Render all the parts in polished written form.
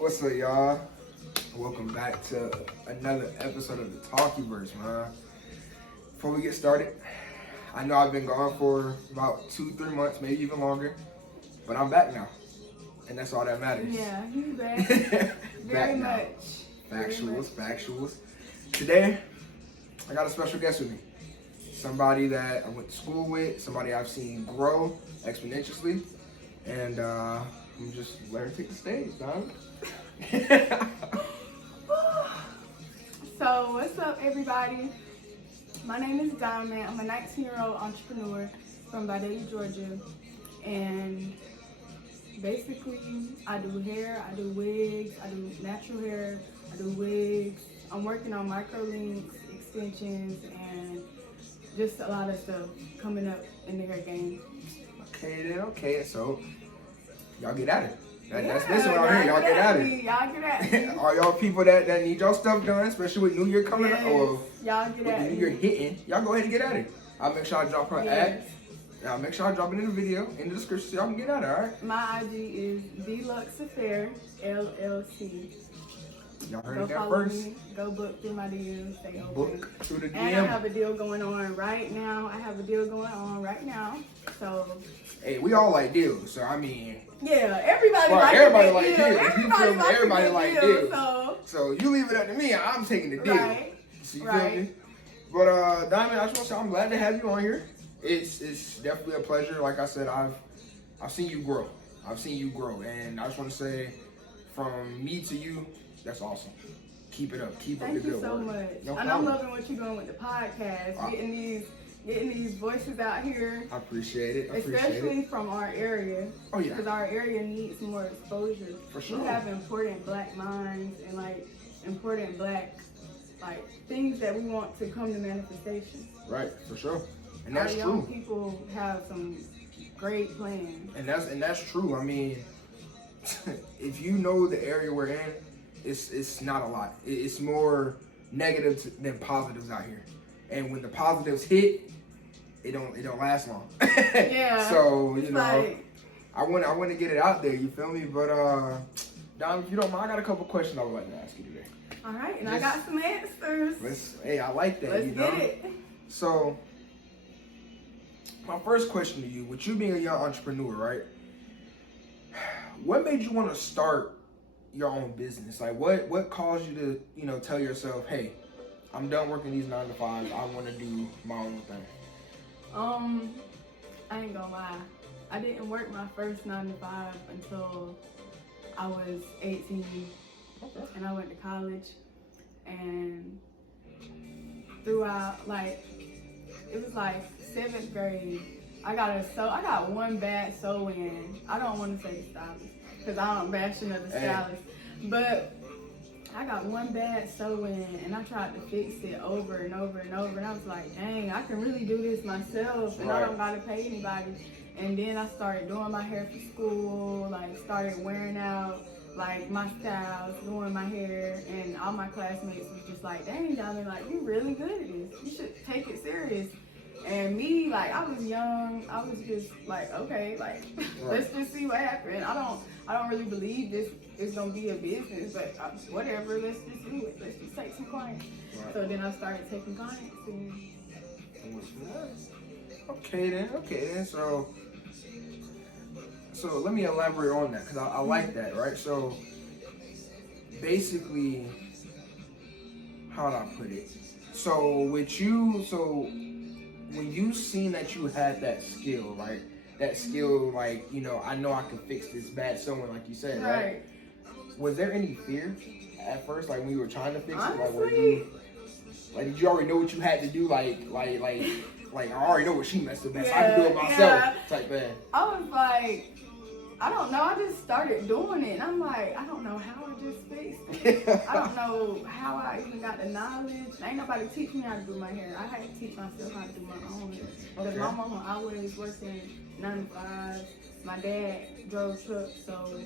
What's up, y'all? Welcome back to another episode of the Talkiverse, man. Before we get started, I know I've been gone for about 2-3 months, maybe even longer, but I'm back now, and that's all that matters. Yeah, he's back. Very much. Factuals. Today, I got a special guest with me. Somebody that I went to school with, somebody I've seen grow exponentially, and I'm just letting her take the stage, dog. So, what's up, everybody? My name is Diamond. I'm a 19-year-old entrepreneur from Vidalia, Georgia, and basically, I do hair, I do wigs, I do natural hair, I do wigs. I'm working on micro links, extensions, and just a lot of stuff coming up in the hair game. Okay, so y'all get at it. That's Yeah, this one right here. Y'all get at it. Y'all get at me. All y'all people that need y'all stuff done, especially with New Year coming up, or y'all get with at New me. Year hitting, y'all go ahead and get at it. I'll make sure I drop her ad. I'll make sure I drop it in the video, in the description, so y'all can get at it, alright? My IG is Deluxe Affair LLC. Y'all heard Go it there follow first. me. Go book through my DMs. Stay open. Book through the And I DM. have a deal going on right now. So Hey, we all like deals, so I mean, yeah, everybody right, likes everybody a like good deals. deal. You feel me? Everybody Everybody likes like a good deals. deal. So you leave it up to me, I'm taking the deal. Right. So you Right. feel me? But Diamond, I just want to say I'm glad to have you on here. It's definitely a pleasure. Like I said, I've seen you grow. And I just want to say, from me to you, that's awesome. Keep it up. Keep up the Thank good you so work. much. No And I'm problem. loving what you're doing with the podcast, getting these voices out here. I appreciate it. Especially from our area. Oh yeah. Because our area needs more exposure. For sure. We have important black minds and important black things that we want to come to manifestation. Right, for sure. And that's our young true. people have some great plans. And that's true. I mean, if you know the area we're in, it's not a lot. It's more negatives than positives out here. And when the positives hit, it don't last long. Yeah. So it's I want to get it out there. You feel me? But Dom, if you don't mind, I got a couple questions I would like to ask you today. all right, and I got some answers. I like that. Let's you know? get it. So, my first question to you, with you being a young entrepreneur, right? What made you want to start your own business? Like, what caused you to, tell yourself, hey, I'm done working these 9 to 5s. I want to do my own thing. I ain't gonna lie. I didn't work my first 9 to 5 until I was 18. Okay. And I went to college, and throughout it was 7th grade, I got one bad sew-in. I don't want to say stylist because I don't bash another stylist, but I got one bad sew-in, and I tried to fix it over and over and over, and I was like, dang, I can really do this myself, and I don't gotta pay anybody. And then I started doing my hair for school, started wearing out my styles, doing my hair, and all my classmates was just like, dang, Diamond, you really good at this. You should take it serious. And me, I was young, I was just okay, let's just see what happens. I don't really believe this is gonna be a business, but whatever, let's just do it. Let's just take some clients. Right. So then I started taking clients, and Okay then. So let me elaborate on that, because I like that, right? So basically, how do I put it? So when you seen that you had that skill, right? That skill, I know I can fix this bad sewing, like you said, right? Was there any fear at first, when you were trying to fix honestly, it? Did you already know what you had to do? I already know what she messed up at, so I can do it myself, type thing. I was I don't know, I just started doing it, and I'm I don't know how I just fixed it. I don't know how I even got the knowledge. Ain't nobody teach me how to do my hair. I had to teach myself how to do my own hair. Because my mama always working 9 to 5. My dad drove trucks, so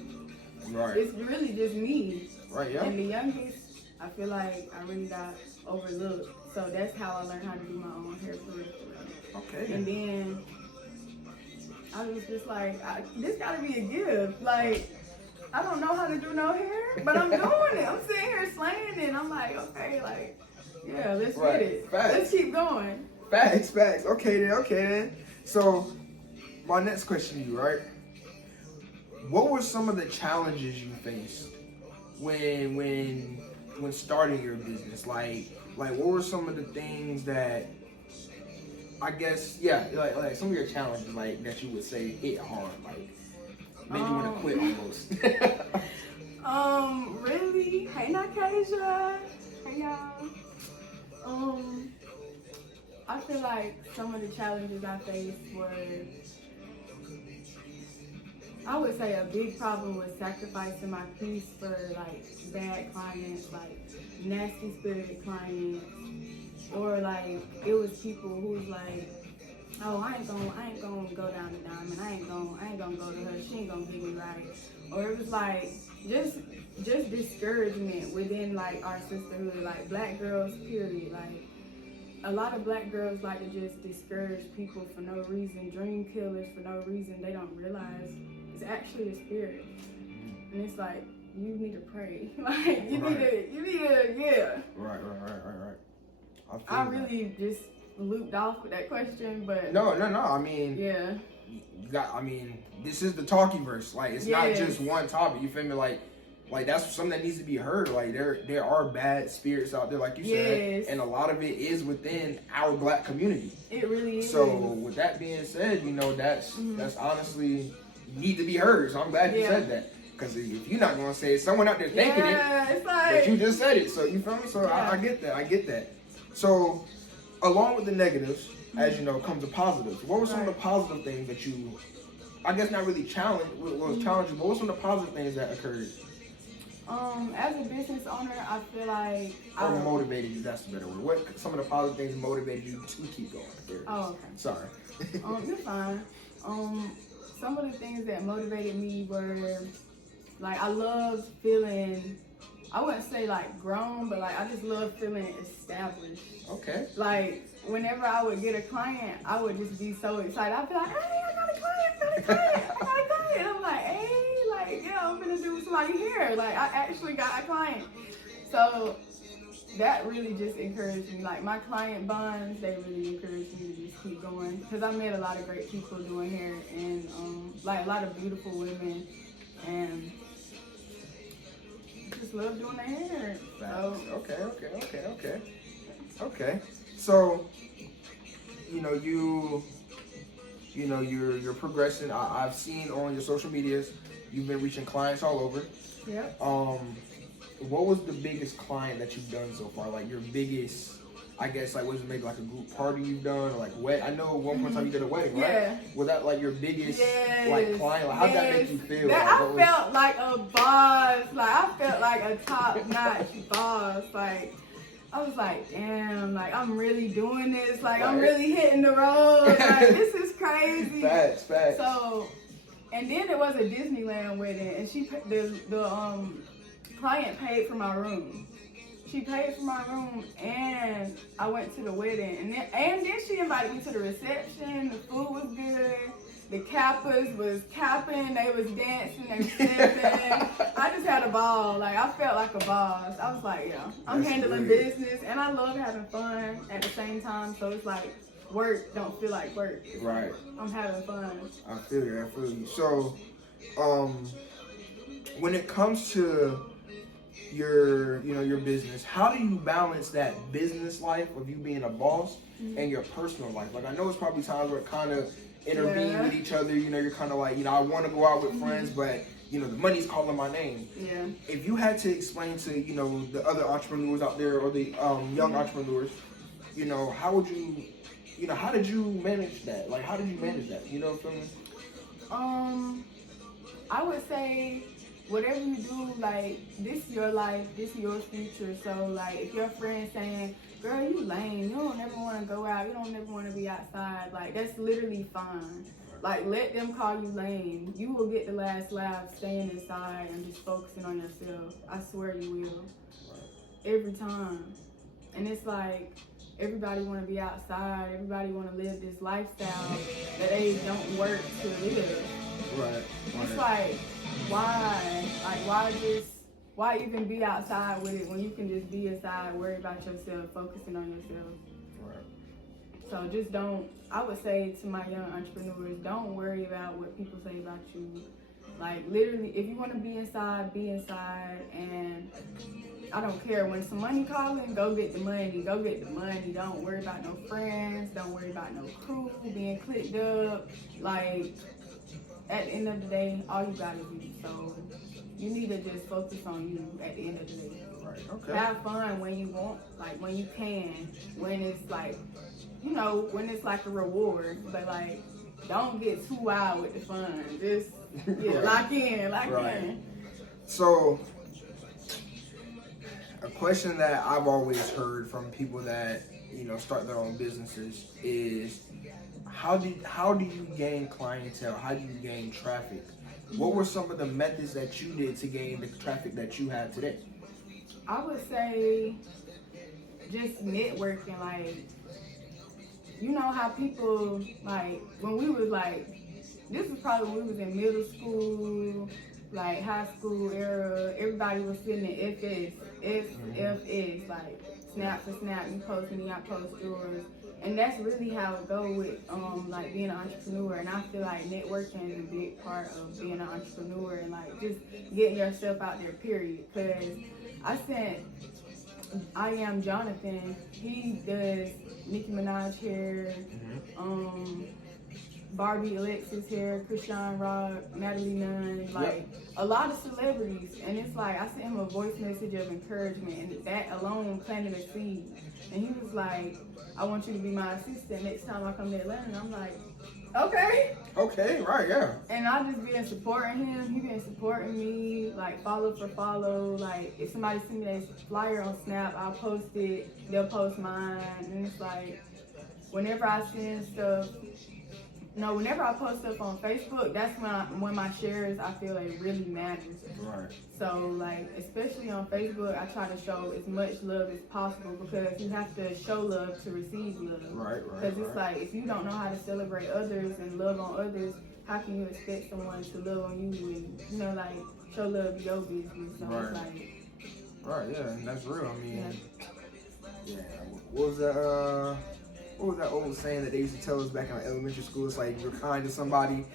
it's really just me. Right, yeah. And the youngest, I feel like I really got overlooked. So that's how I learned how to do my own hair for real. Okay. And then I was just this gotta be a gift. I don't know how to do no hair, but I'm doing it. I'm sitting here slaying it. And I'm like, okay, like, yeah, let's get it. Facts. Let's keep going. Facts. Okay then. So, my next question to you, right? What were some of the challenges you faced when starting your business? Like what were some of the things that, I guess, like some of your challenges, like, that you would say hit hard, like made you want to quit almost? Really? Hey, Nakasia. Hey, y'all. I feel like some of the challenges I faced were, I would say a big problem was sacrificing my peace for like bad clients, like nasty spirited clients, or like it was people who was like, oh, I ain't gonna go down to Diamond. I ain't gonna go to her. She ain't gonna get me right. Or it was like just discouragement within like our sisterhood, like black girls, period. Like a lot of black girls like to just discourage people for no reason, dream killers for no reason. They don't realize it's actually a spirit, and it's like you need to pray. Like you need to, yeah. Right. I really just looped off with that question, but no. I mean, yeah. This is the Talkiverse. Like, it's not Yes. just one topic. You feel me? Like that's something that needs to be heard. Like there are bad spirits out there, like you Yes. said, and a lot of it is within our black community. It really is. So with that being said, that's honestly need to be heard. So I'm glad you said that, because if you're not gonna say it, someone out there thinking it, it's like, but you just said it. So you feel me? So I get that. So along with the negatives, as you know, comes the positives. What were some of the positive things that you, I guess not really challenging, but what were some of the positive things that occurred? As a business owner, I feel like Or motivated you, that's the better word. What some of the positive things motivated you to keep going? There it is. Oh, okay. Sorry. You're fine. Some of the things that motivated me were, like, I loved feeling, I wouldn't say like grown, but like I just love feeling established. Okay. Like whenever I would get a client, I would just be so excited. I'd be like, hey, I got a client. I'm like, hey, like, yeah, I'm gonna do somebody here. Like, I actually got a client. So that really just encouraged me. Like, my client bonds, they really encouraged me to just keep going. Because I met a lot of great people doing hair, and like a lot of beautiful women, and just love doing their hair. So Okay. So, you're progressing. I've seen on your social medias, you've been reaching clients all over. Yep. What was the biggest client that you've done so far? Like your biggest, I guess, like was it maybe like a group party you've done, or like I know at one point in time you did a wedding, right? Yeah. Was that like your biggest like client? Like, how'd that make you feel? I felt like a boss. Like I felt like a top-notch boss. Like I was like, damn, like I'm really doing this. Like I'm really hitting the road. Like this is crazy. Facts. So, and then it was a Disneyland wedding, and the client paid for my room. She paid for my room, and I went to the wedding, and then she invited me to the reception. The food was good. The Kappas was capping. They was dancing. They was stepping. I just had a ball. Like I felt like a boss. I was like, yeah, I'm handling business, and I love having fun at the same time. So it's like work don't feel like work. It's right. Like, I'm having fun. I feel you. So, when it comes to your business, how do you balance that business life of you being a boss and your personal life? Like, I know it's probably times where it kind of intervene with each other. You're kind of like, I want to go out with friends, but the money's calling my name. Yeah. If you had to explain to the other entrepreneurs out there, or the young entrepreneurs, how would you, how did you manage that? Like, how did you manage that? You know what I'm saying? I would say, whatever you do, like, this is your life, this is your future. So, like, if your friend's saying, girl, you lame, you don't ever want to go out, you don't ever want to be outside, like, that's literally fine. Like, let them call you lame. You will get the last laugh staying inside and just focusing on yourself. I swear you will. Every time. And it's like, everybody want to be outside, everybody want to live this lifestyle that they don't work to live. Right. It's like, why even be outside with it when you can just be inside, worry about yourself, focusing on yourself. Right. So just don't, I would say to my young entrepreneurs, don't worry about what people say about you. Like literally, if you want to be inside, and I don't care. When some money calling, go get the money. Don't worry about no friends. Don't worry about no crew being clicked up. Like, at the end of the day, all you got is you. So, you need to just focus on you at the end of the day. Right. Okay. Have fun when you want, like, when you can. When it's like, you know, when it's like a reward. But, like, don't get too wild with the fun. Just lock in. So, a question that I've always heard from people that, you know, start their own businesses is how do you gain clientele? How do you gain traffic? What were some of the methods that you did to gain the traffic that you have today? I would say just networking. Like, you know how people, like, when we was like, this was probably when we was in middle school, like high school era, everybody was sitting in FS, like snap for snap, you post me, I post yours. And that's really how it go with like being an entrepreneur. And I feel like networking is a big part of being an entrepreneur and like just getting yourself out there, period. Because I am Jonathan, he does Nicki Minaj hair, Barbie Alexis hair, Krishan Rock, Natalie Nunn, like a lot of celebrities. And it's like I sent him a voice message of encouragement, and that alone planted a seed. And he was like, I want you to be my assistant next time I come to Atlanta. And I'm like, okay. Okay, right, yeah. And I just been supporting him. He been supporting me, like follow for follow. Like if somebody send me that flyer on Snap, I'll post it. They'll post mine. And it's like whenever I send stuff, whenever I post stuff on Facebook, that's when my shares, I feel like really matters. Right. So like, especially on Facebook, I try to show as much love as possible because you have to show love to receive love. Right. Because it's like, if you don't know how to celebrate others and love on others, how can you expect someone to love on you and, you know, like, show love to your business? So right. It's like... Right, yeah, and that's real. I mean, yeah. What was that old saying that they used to tell us back in elementary school? It's like you're kind to somebody,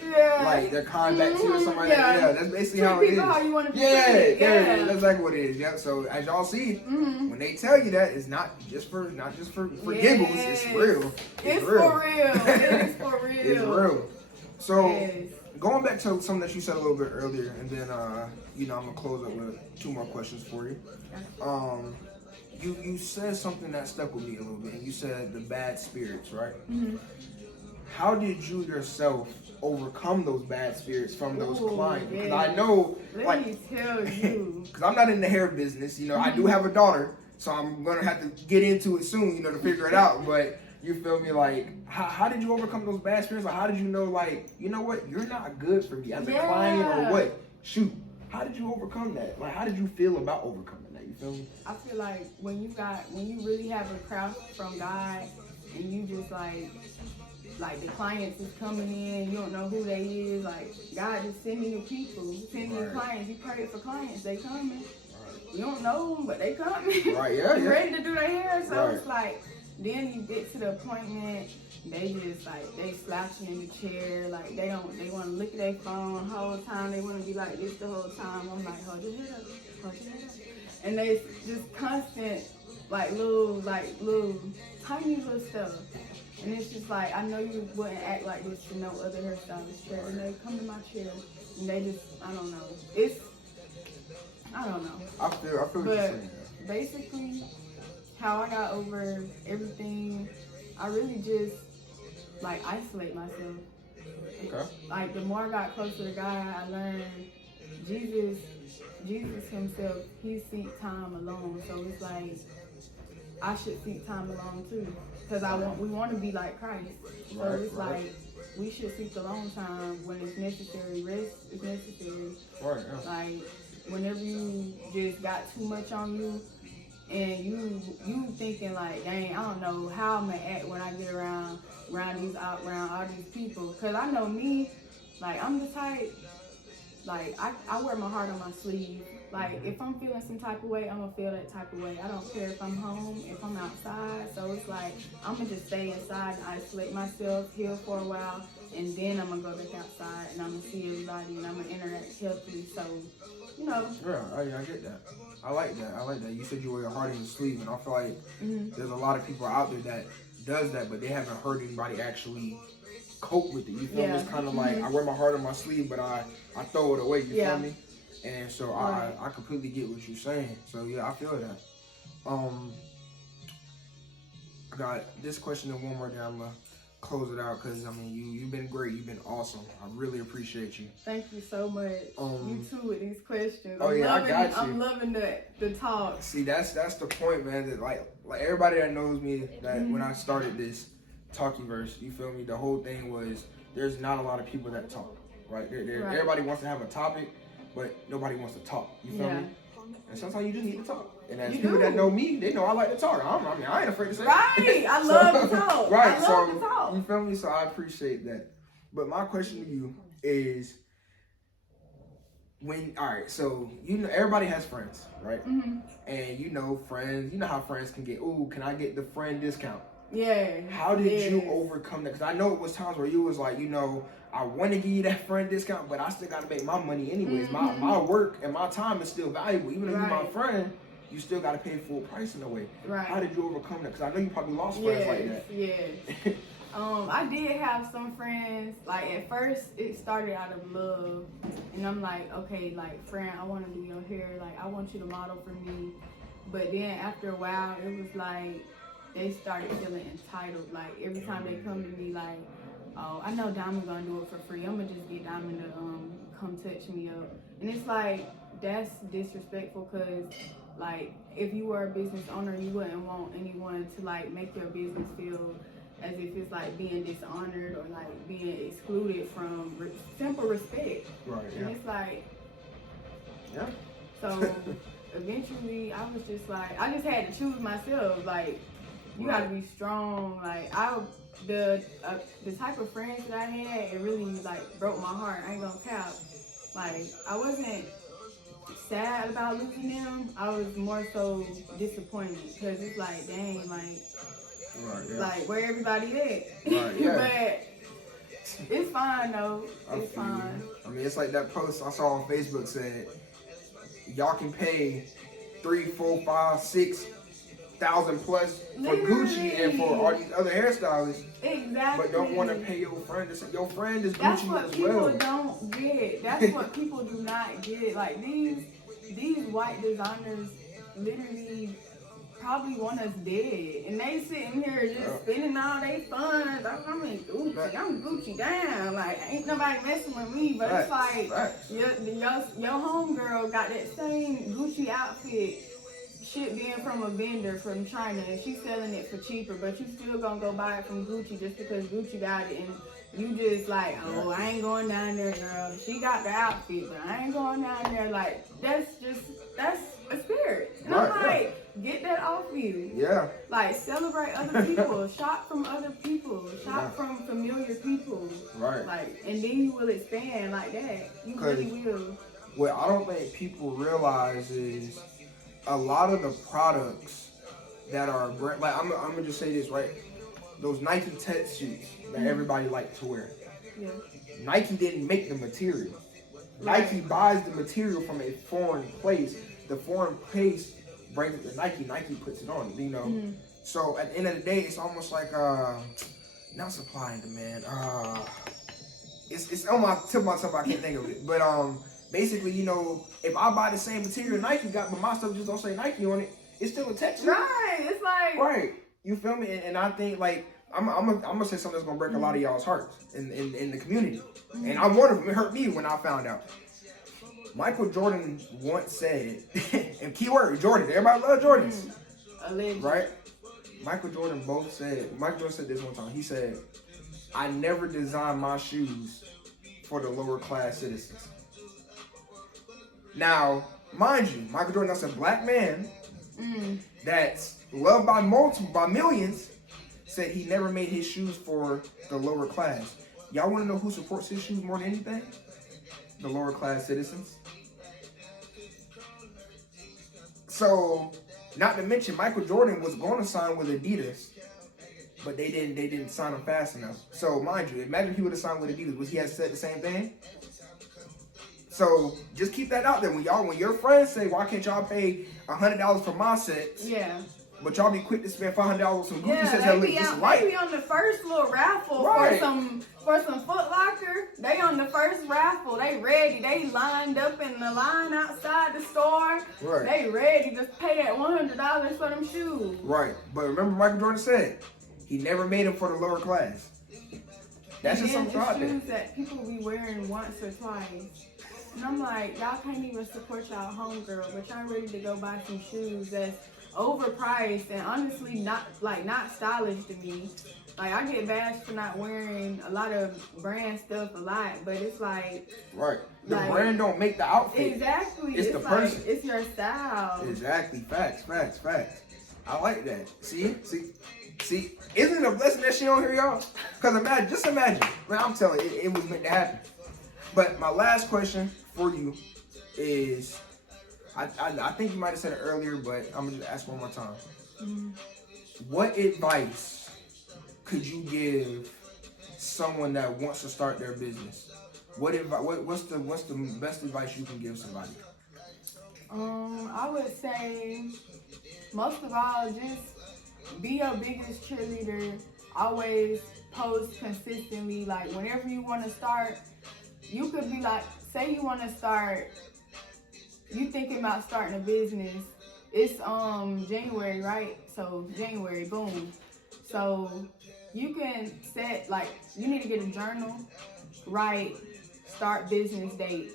like they're kind back to you or something. Yeah, that's basically how it is. How you want to be treated. That's exactly what it is. Yeah. So as y'all see, when they tell you that, it's not just for giggles. It's real. It's for real. It's for real. It's real. So going back to something that you said a little bit earlier, and then I'm gonna close up with 2 more questions for you. You said something that stuck with me a little bit, and you said the bad spirits, right? Mm-hmm. How did you yourself overcome those bad spirits from those clients? Because I know, let me tell you, because I'm not in the hair business, you know, I do have a daughter, so I'm gonna have to get into it soon, you know, to figure it out. But you feel me? Like, how did you overcome those bad spirits? Or how did you know, like, you know what, you're not good for me as a client, or what? Shoot, how did you overcome that? Like, how did you feel about overcoming that? You feel me? I feel like when you really have a craft from God, and you just like the clients is coming in, you don't know who they is, like God just sending you people, sending you clients. You pray for clients, they coming. You don't know them, but they coming. Right, yeah. You ready to do their hair, so it's like, then you get to the appointment, they just like, they slouching in the chair, like they want to look at their phone the whole time, they want to be like this the whole time. I'm like, hold your head up, hold your head up. And they just constant, little tiny little stuff. And it's just like, I know you wouldn't act like this to no other hairstylist chair. And they come to my chair, and they just, I don't know. I don't know. I feel what you're saying. Basically, how I got over everything, I really just, isolate myself. Okay. Like, the more I got closer to God, I learned Jesus himself, he seek time alone. So it's like, I should seek time alone too. Because we want to be like Christ. So it's like, we should seek alone time when it's necessary. Rest is necessary. Right, yeah. Like, whenever you just got too much on you, and you thinking like, dang, I don't know how I'm going to act when I get around all these people. Because I know me, like, I'm the type, like, I wear my heart on my sleeve. Like, if I'm feeling some type of way, I'm gonna feel that type of way. I don't care if I'm home, if I'm outside. So it's like, I'm gonna just stay inside and isolate myself, heal for a while, and then I'm gonna go back outside and I'm gonna see everybody and I'm gonna interact healthily. So, you know. Yeah, I get that. I like that. You said you wear your heart on your sleeve, and I feel like there's a lot of people out there that does that, but they haven't heard anybody actually cope with it. You feel me? It's kind of like, I wear my heart on my sleeve, but I throw it away. You feel me? And so I completely get what you're saying. So yeah, I feel that. I got this question and one more, then I'm gonna close it out, because I mean you've been great. You've been awesome. I really appreciate you. Thank you so much. You too with these questions. I got you. I'm loving the talk. See, that's the point, man. That like everybody that knows me, that when I started this Talkiverse, you feel me? The whole thing was, there's not a lot of people that talk, right? Everybody wants to have a topic, but nobody wants to talk. You feel me? And sometimes you just need to talk. And as people that know me, they know I like to talk. I ain't afraid to say it. I love to talk. Right, I love to talk. You feel me? So I appreciate that. But my question to you is, so everybody has friends, right? And friends, how friends can get, can I get the friend discount? Yeah. How did you overcome that? Because I know it was times where you was like, I want to give you that friend discount, but I still got to make my money anyways. My work and my time is still valuable. Even if you're my friend, you still got to pay full price in a way. Right. How did you overcome that? Because I know you probably lost friends like that. Yes. I did have some friends. Like, at first, it started out of love. And I'm like, okay, like, friend, I want to do your hair. Like, I want you to model for me. But then after a while, it was like, they started feeling entitled. Like, every time they come to me, like, oh, I know Diamond gonna do it for free. I'm gonna just get Diamond to come touch me up. And it's like, that's disrespectful, because, like, if you were a business owner, you wouldn't want anyone to, like, make your business feel as if it's, like, being dishonored or, like, being excluded from simple respect. Right, yeah. And it's like, yeah. So, eventually, I was just like, I just had to choose myself. Like, you gotta be strong. Like, the type of friends that I had, it really, like, broke my heart. I ain't gonna cap. Like, I wasn't sad about losing them. I was more so disappointed, because it's like, dang, like, like, where everybody at? Right, yeah. But it's fine though. It's fine. I mean, it's like that post I saw on Facebook said, y'all can pay 3, 4, 5, 6 thousand plus for Gucci and for all these other hairstylists. Exactly. But don't want to pay your friend. Your friend is Gucci That's what as people well. don't get. That's what people do not get. Like, these white designers literally probably want us dead, and they sitting here just spending all their funds. I'm in Gucci. I'm Gucci down. Like, ain't nobody messing with me. But it's like, your homegirl got that same Gucci outfit, shit being from a vendor from China, and she's selling it for cheaper, but you still gonna go buy it from Gucci just because Gucci got it, and you just like, oh, I ain't going down there, girl. She got the outfit, but I ain't going down there. Like, that's a spirit. And I'm like, get that off you. Yeah. Like, celebrate other people. Shop from other people. Shop from familiar people. Right. Like, and then you will expand like that. You really will. What I don't think people realize is, a lot of the products that are like, I'm gonna just say this, right? Those Nike test shoes that everybody likes to wear. Yeah. Nike didn't make the material. Nike buys the material from a foreign place. The foreign place brings it to Nike. Nike puts it on, So at the end of the day, it's almost like not supply and demand. It's on my tip of my tongue. I can't think of it. But basically, if I buy the same material Nike got, but my stuff just don't say Nike on it, it's still a texture. Right. It's like, right. You feel me? And I think, like, I'm gonna say something that's gonna break a lot of y'all's hearts in the community. And I one of them, it hurt me when I found out. Michael Jordan once said, and keyword Jordan, everybody loves Jordans, right? Michael Jordan said this one time. He said, "I never designed my shoes for the lower class citizens." Now, mind you, Michael Jordan, that's a black man that's loved by millions, said he never made his shoes for the lower class. Y'all want to know who supports his shoes more than anything? the lower class citizens. So, not to mention, Michael Jordan was going to sign with Adidas, but they didn't sign him fast enough. So, mind you, imagine if he would have signed with Adidas. Would he have said the same thing? So, just keep that out there. When your friends say, why can't y'all pay $100 for my sets? Yeah. But y'all be quick to spend $500 on some Gucci Yeah, sets that look they just be right. on the first little raffle Right. for some Foot Locker. They on the first raffle. They ready. They lined up in the line outside the store. Right. They ready to pay that $100 for them shoes. Right. But remember Michael Jordan said, he never made them for the lower class. That's just something out there. Shoes that people be wearing once or twice. And I'm like, y'all can't even support y'all homegirl, but y'all ready to go buy some shoes that's overpriced and honestly not stylish to me. Like, I get bashed for not wearing a lot of brand stuff a lot, but it's like... Right. The brand don't make the outfit. Exactly. It's the person. It's your style. Exactly. Facts. I like that. See? Isn't it a blessing that she don't hear y'all? Because just imagine. Man, I'm telling you, it was meant to happen. But my last question for you is... I think you might have said it earlier, but I'm going to just ask one more time. Mm-hmm. What advice could you give someone that wants to start their business? What's the best advice you can give somebody? I would say, most of all, just be your biggest cheerleader. Always post consistently. Like, whenever you want to start, you could be like, say you want to start... You thinking about starting a business. It's January, right? So January, boom. So you can set, like, you need to get a journal, write, start business date,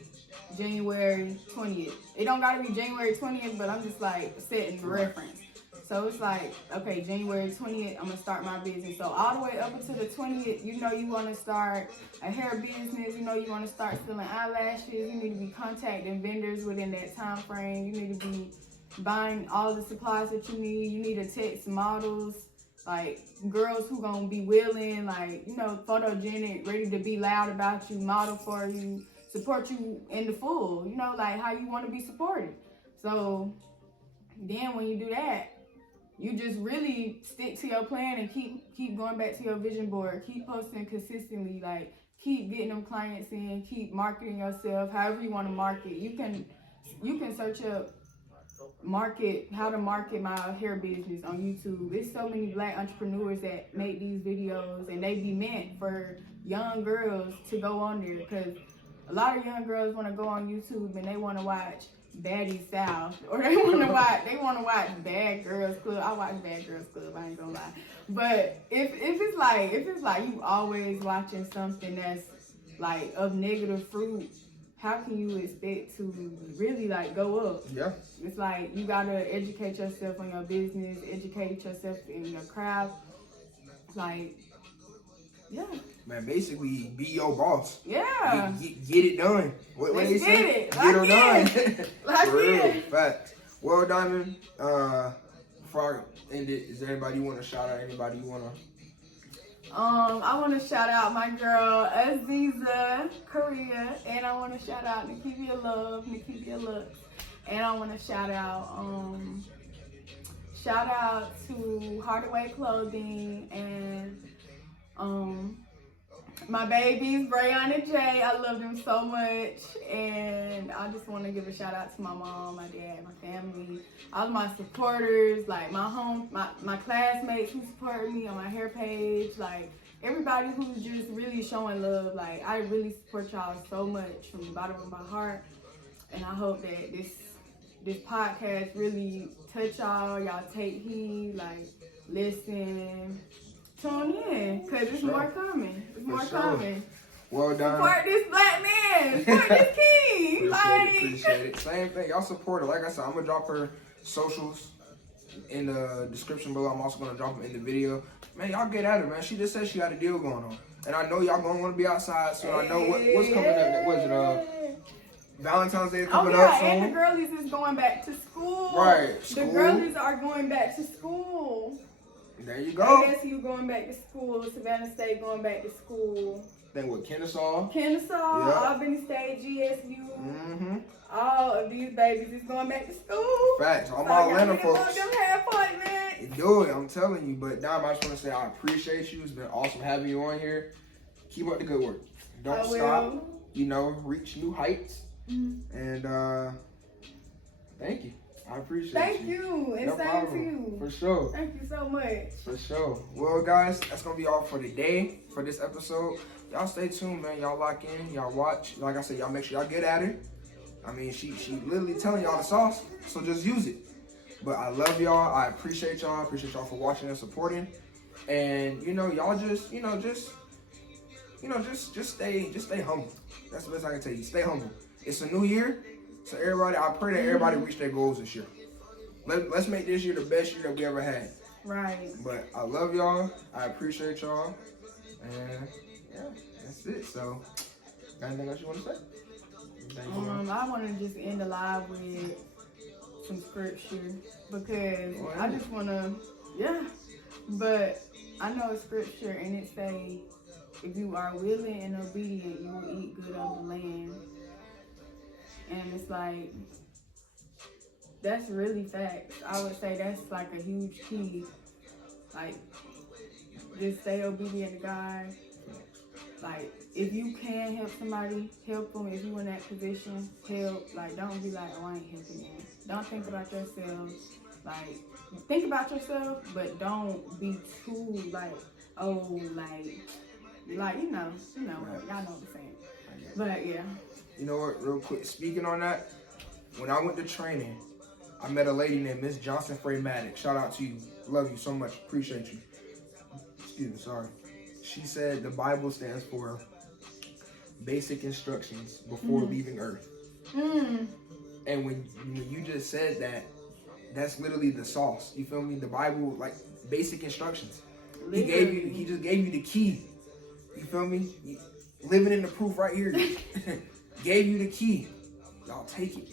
January 20th. It don't gotta be January 20th, but I'm just like setting the reference. So it's like, okay, January 20th, I'm gonna start my business. So all the way up until the 20th, you know you wanna start a hair business, you know you wanna start selling eyelashes, you need to be contacting vendors within that time frame, you need to be buying all the supplies that you need to text models, like girls who gonna be willing, like, you know, photogenic, ready to be loud about you, model for you, support you in the full, you know, like how you wanna be supported. So then when you do that, you just really stick to your plan and keep going back to your vision board. Keep posting consistently. Like, keep getting them clients in. Keep marketing yourself. However you want to market. You can search up how to market my hair business on YouTube. There's so many Black entrepreneurs that make these videos, and they be meant for young girls to go on there, because a lot of young girls want to go on YouTube and they want to watch Baddie South, or they want to watch Bad Girls Club. I watch Bad Girls Club, I ain't gonna lie. But if it's like you always watching something that's like of negative fruit, how can you expect to really like go up? Yeah. It's like you gotta educate yourself on your business, educate yourself in your craft. Like, yeah. Man, basically, be your boss. Yeah. Get it done. What Let's they get say? it. Get her done. Like For real. it. Facts. Well, Diamond, before I end it, is there anybody you want to shout out? Anybody you want to... I want to shout out my girl, Aziza Korea. And I want to shout out Nikivia Looks. And I want to shout out to Hardaway Clothing and my babies, Brayon and Jay. I love them so much, and I just want to give a shout out to my mom, my dad, my family, all of my supporters, like my classmates who support me on my hair page, like everybody who's just really showing love. Like, I really support y'all so much from the bottom of my heart, and I hope that this podcast really touch y'all take heed, like listen, tune in, because it's more coming. It's more coming. Well done. Support this black man. Support this king. Appreciate it. Same thing. Y'all support her. Like I said, I'm going to drop her socials in the description below. I'm also going to drop them in the video. Man, y'all get at her, man. She just said she got a deal going on. And I know y'all going to want to be outside, so I know what's coming up. What is it? Valentine's Day is coming up soon. And the girlies is going back to school. Right. School. The girlies are going back to school. There you go. ASU going back to school. Savannah State going back to school. Then with Kennesaw. Kennesaw, Yep. Albany State, GSU. Mm-hmm. All of these babies is going back to school. Facts. All So my y'all Atlanta get them folks. Them hair appointments. Do it, I'm telling you. But Dom, I just want to say I appreciate you. It's been awesome having you on here. Keep up the good work. Don't stop. You know, reach new heights. Mm-hmm. And thank you. I appreciate Thank you. And No same problem. to you. For sure. Thank you so much. For sure. Well, guys, that's going to be all for today, for this episode. Y'all stay tuned, man. Y'all lock in. Y'all watch. Like I said, y'all make sure y'all get at it. I mean, she literally telling y'all the sauce, so just use it. But I love y'all. I appreciate y'all. I appreciate y'all for watching and supporting. And, you know, y'all just stay humble. That's the best I can tell you. Stay humble. It's a new year. So everybody, I pray that everybody reach their goals this year. Let's make this year the best year that we ever had. Right. But I love y'all. I appreciate y'all. And yeah, that's it. So, got anything else you want to say? I want to just end the live with some scripture because I just want to, but I know it's scripture and it say, if you are willing and obedient, you will eat good of the land. And it's like, that's really facts. I would say that's like a huge key. Like, just stay obedient to God. Like, if you can help somebody, help them. If you in that position, help. Like, don't be like, oh, I ain't helping them. Don't think about yourself. Like, think about yourself, but don't be too, like, oh, like, you know, y'all know what I'm saying. But, yeah. You know what, real quick, speaking on that, when I went to training, I met a lady named Miss Johnson Frey-Maddox. Shout out to you. Love you so much. Appreciate you. Excuse me, sorry. She said the Bible stands for basic instructions before leaving Earth. And when you just said that, that's literally the sauce. You feel me? The Bible, like, basic instructions. He just gave you the key. You feel me? Living in the proof right here. Gave you the key. Y'all take it.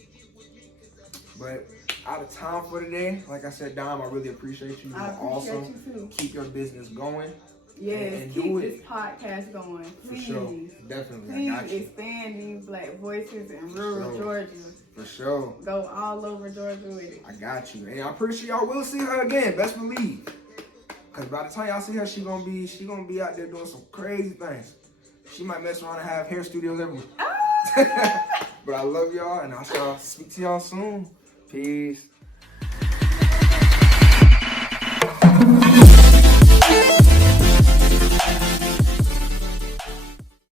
But out of time for today, like I said, Dom, I really appreciate you. You're awesome. You too. Keep your business going. Yes, and keep do this it. podcast going. Please. For sure. Definitely. Please I got you. expand these black voices in rural Georgia. For sure. Go all over Georgia with it. I got you. And I'm pretty sure y'all will see her again. Best believe. Cause by the time y'all see her, she gonna be out there doing some crazy things. She might mess around and have hair studios everywhere. But I love y'all, and I shall speak to y'all soon. Peace.